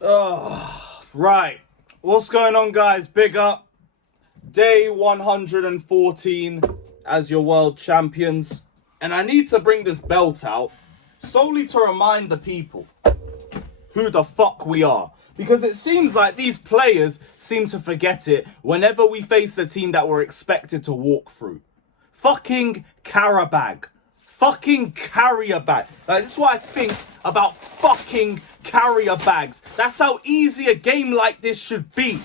Right. What's going on, guys? Big up. Day 114 as your world champions. And I need to bring this belt out solely to remind the people who the fuck we are. Because it seems like these players seem to forget it whenever we face a team that we're expected to walk through. Fucking Qarabag. Fucking carrier bag. Like, this is what I think about fucking carrier bags. That's how easy a game like this should be.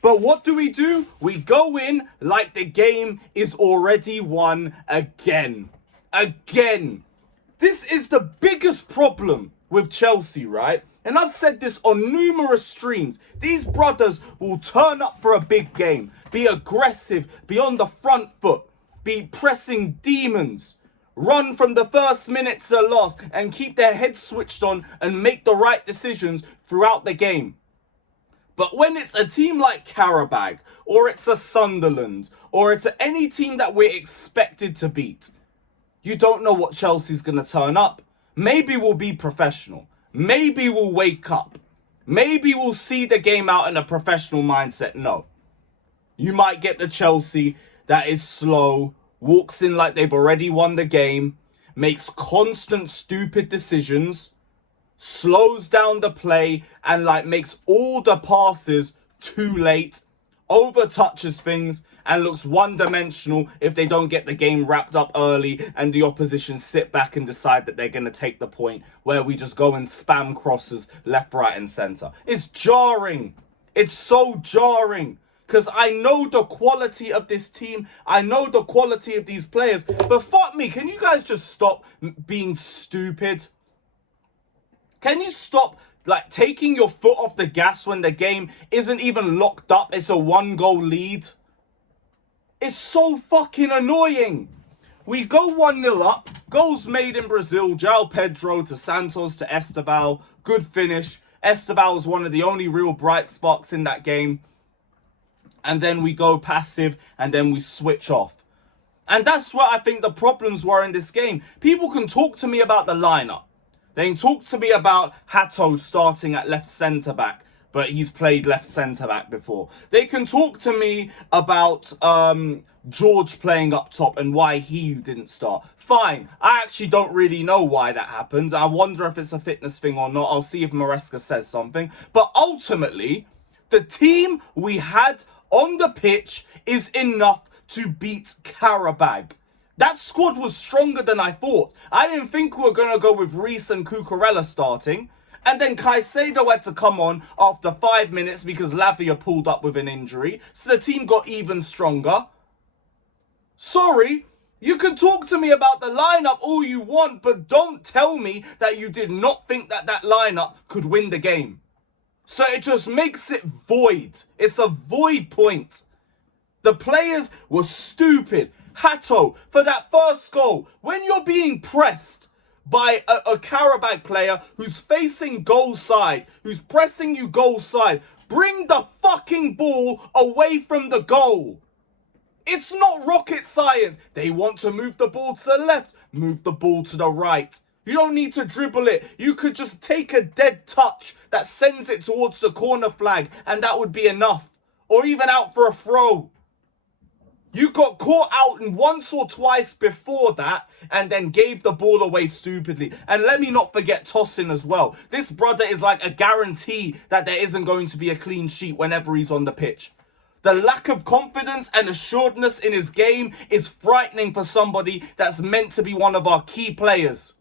But what do? We go in like the game is already won again. Again. This is the biggest problem with Chelsea, right? And I've said this on numerous streams. These brothers will turn up for a big game, be aggressive, be on the front foot, be pressing demons, run from the first minute to the last, and keep their heads switched on and make the right decisions throughout the game. But when it's a team like Qarabag, or it's a Sunderland, or it's any team that we're expected to beat, you don't know what Chelsea's going to turn up. Maybe we'll be professional. Maybe we'll wake up. Maybe we'll see the game out in a professional mindset. No. You might get the Chelsea that is slow, walks in like they've already won the game, makes constant stupid decisions, slows down the play, and like makes all the passes too late, overtouches things, and looks one-dimensional if they don't get the game wrapped up early and the opposition sit back and decide that they're going to take the point, where we just go and spam crosses left, right, and centre. It's jarring. It's so jarring. Because I know the quality of this team. I know the quality of these players. But fuck me, can you guys just stop being stupid? Can you stop like taking your foot off the gas when the game isn't even locked up? It's a 1-goal lead. It's so fucking annoying. We go 1-0 up. Goals made in Brazil. João Pedro to Santos to Esteval. Good finish. Esteval was one of the only real bright sparks in that game. And then we go passive, and then we switch off. And that's what I think the problems were in this game. People can talk to me about the lineup. They can talk to me about Hato starting at left centre-back, but he's played left centre-back before. They can talk to me about George playing up top and why he didn't start. Fine. I actually don't really know why that happened. I wonder if it's a fitness thing or not. I'll see if Maresca says something. But ultimately, the team we had on the pitch is enough to beat Qarabag. That squad was stronger than I thought. I didn't think we were going to go with Reece and Cucurella starting. And then Caicedo had to come on after 5 minutes because Lavia pulled up with an injury. So the team got even stronger. Sorry, you can talk to me about the lineup all you want, but don't tell me that you did not think that that lineup could win the game. So it just makes it void. It's a void point. The players were stupid. Hato, for that first goal, when you're being pressed by a Qarabag player who's facing goal side, who's pressing you goal side, bring the fucking ball away from the goal. It's not rocket science. They want to move the ball to the left, move the ball to the right. You don't need to dribble it. You could just take a dead touch that sends it towards the corner flag, and that would be enough. Or even out for a throw. You got caught out once or twice before that and then gave the ball away stupidly. And let me not forget Tosin as well. This brother is like a guarantee that there isn't going to be a clean sheet whenever he's on the pitch. The lack of confidence and assuredness in his game is frightening for somebody that's meant to be one of our key players.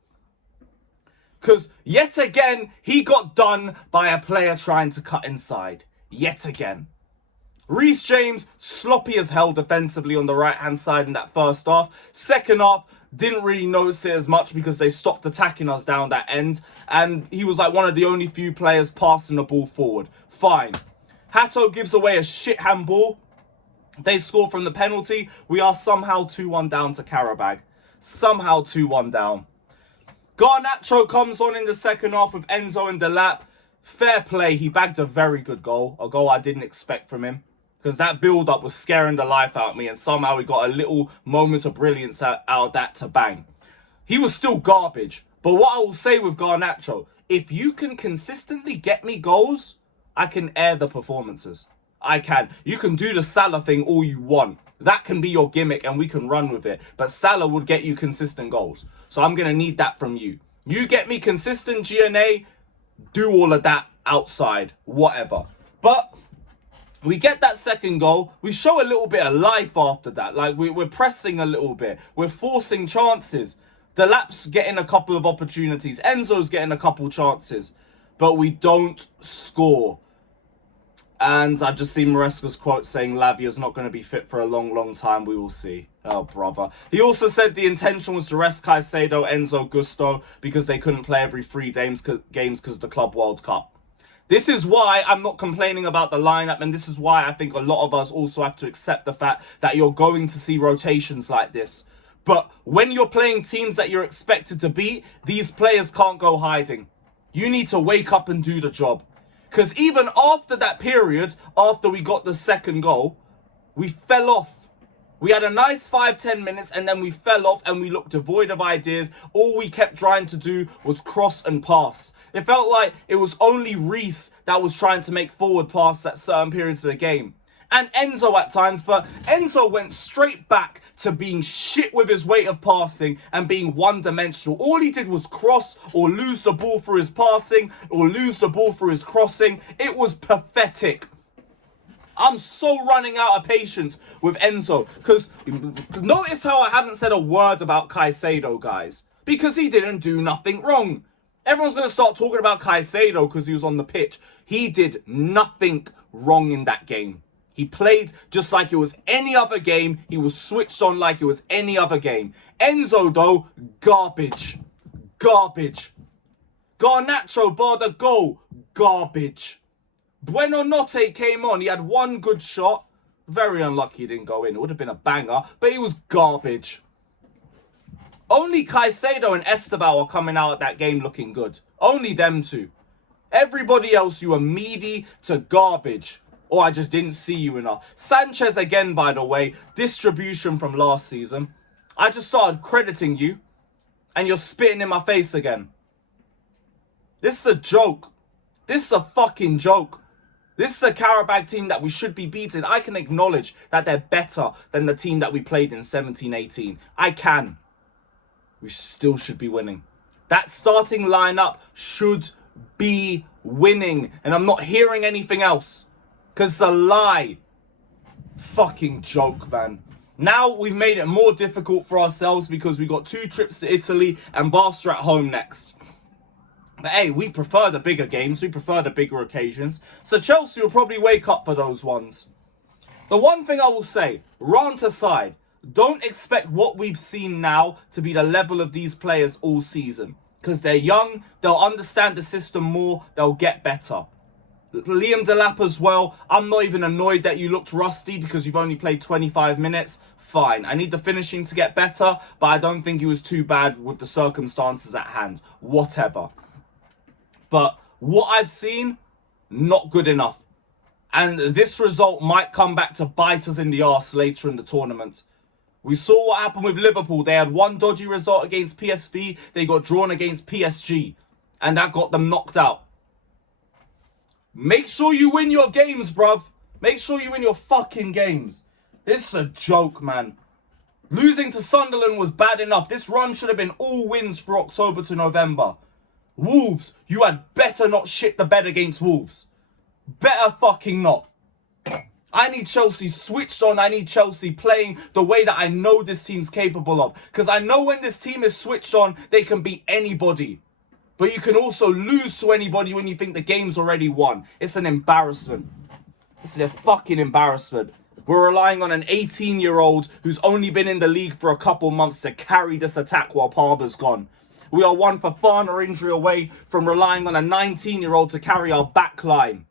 Because yet again, he got done by a player trying to cut inside. Yet again. Reece James, sloppy as hell defensively on the right-hand side in that first half. Second half, didn't really notice it as much because they stopped attacking us down that end. And he was like one of the only few players passing the ball forward. Fine. Hato gives away a shit handball. They score from the penalty. We are somehow 2-1 down to Qarabag. Somehow 2-1 down. Garnacho comes on in the second half with Enzo and Delap. Fair play. He bagged a very good goal. A goal I didn't expect from him. Because that build-up was scaring the life out of me. And somehow we got a little moment of brilliance out of that to bang. He was still garbage. But what I will say with Garnacho, if you can consistently get me goals, I can air the performances. I can. You can do the Salah thing all you want. That can be your gimmick and we can run with it. But Salah would get you consistent goals. So I'm going to need that from you. You get me consistent GNA, do all of that outside, whatever. But we get that second goal. We show a little bit of life after that. Like, we're pressing a little bit. We're forcing chances. Delap's getting a couple of opportunities. Enzo's getting a couple chances. But we don't score. And I've just seen Maresca's quote saying Lavia's not going to be fit for a long, long time. We will see. Oh, brother. He also said the intention was to rest Caicedo, Enzo, Gusto because they couldn't play every 3 games because of the Club World Cup. This is why I'm not complaining about the lineup, and this is why I think a lot of us also have to accept the fact that you're going to see rotations like this. But when you're playing teams that you're expected to beat, these players can't go hiding. You need to wake up and do the job. Because even after that period, after we got the second goal, we fell off. We had a nice 5-10 minutes and then we fell off and we looked devoid of ideas. All we kept trying to do was cross and pass. It felt like it was only Reece that was trying to make forward passes at certain periods of the game. And Enzo at times, but Enzo went straight back to being shit with his weight of passing and being one-dimensional. All he did was cross or lose the ball through his passing or lose the ball through his crossing. It was pathetic. I'm so running out of patience with Enzo. Because notice how I haven't said a word about Caicedo, guys. Because he didn't do nothing wrong. Everyone's going to start talking about Caicedo because he was on the pitch. He did nothing wrong in that game. He played just like it was any other game. He was switched on like it was any other game. Enzo, though, garbage. Garbage. Garnacho, bar the goal, garbage. Bueno Notte came on. He had one good shot. Very unlucky he didn't go in. It would have been a banger, but he was garbage. Only Caicedo and Esteban are coming out of that game looking good. Only them two. Everybody else, you were meaty to garbage. Or I just didn't see you enough. Sanchez again, by the way. Distribution from last season. I just started crediting you. And you're spitting in my face again. This is a joke. This is a fucking joke. This is a Qarabag team that we should be beating. I can acknowledge that they're better than the team that we played in 17-18. I can. We still should be winning. That starting lineup should be winning. And I'm not hearing anything else. Because it's a lie. Fucking joke, man. Now we've made it more difficult for ourselves because we got 2 trips to Italy and Barca at home next. But hey, we prefer the bigger games. We prefer the bigger occasions. So Chelsea will probably wake up for those ones. The one thing I will say, Rant aside, don't expect what we've seen now to be the level of these players all season. Because they're young, they'll understand the system more, they'll get better. Liam Delap as well. I'm not even annoyed that you looked rusty because you've only played 25 minutes. Fine. I need the finishing to get better, but I don't think he was too bad with the circumstances at hand. Whatever. But what I've seen, not good enough. And this result might come back to bite us in the arse later in the tournament. We saw what happened with Liverpool. They had one dodgy result against PSV. They got drawn against PSG. And that got them knocked out. Make sure you win your games, bruv. Make sure you win your fucking games. This is a joke, man. Losing to Sunderland was bad enough. This run should have been all wins for October to November. Wolves, you had better not shit the bed against Wolves. Better fucking not. I need Chelsea switched on. I need Chelsea playing the way that I know this team's capable of. Because I know when this team is switched on, they can beat anybody. But you can also lose to anybody when you think the game's already won. It's an embarrassment. It's a fucking embarrassment. We're relying on an 18-year-old who's only been in the league for a couple months to carry this attack while Palmer's gone. We are one Fofana injury away from relying on a 19-year-old to carry our back line.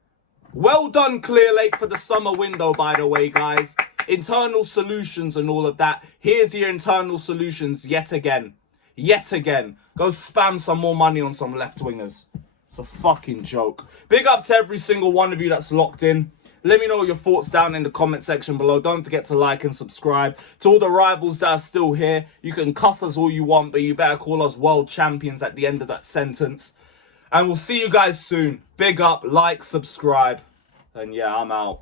Well done, Clear Lake, for the summer window, by the way, guys. Internal solutions and all of that. Here's your internal solutions yet again. Yet again. Go spam some more money on some left wingers. It's a fucking joke. Big up to every single one of you that's locked in. Let me know your thoughts down in the comment section below. Don't forget to like and subscribe. To all the rivals that are still here, you can cuss us all you want, but you better call us world champions at the end of that sentence. And we'll see you guys soon. Big up, like, subscribe. And yeah, I'm out.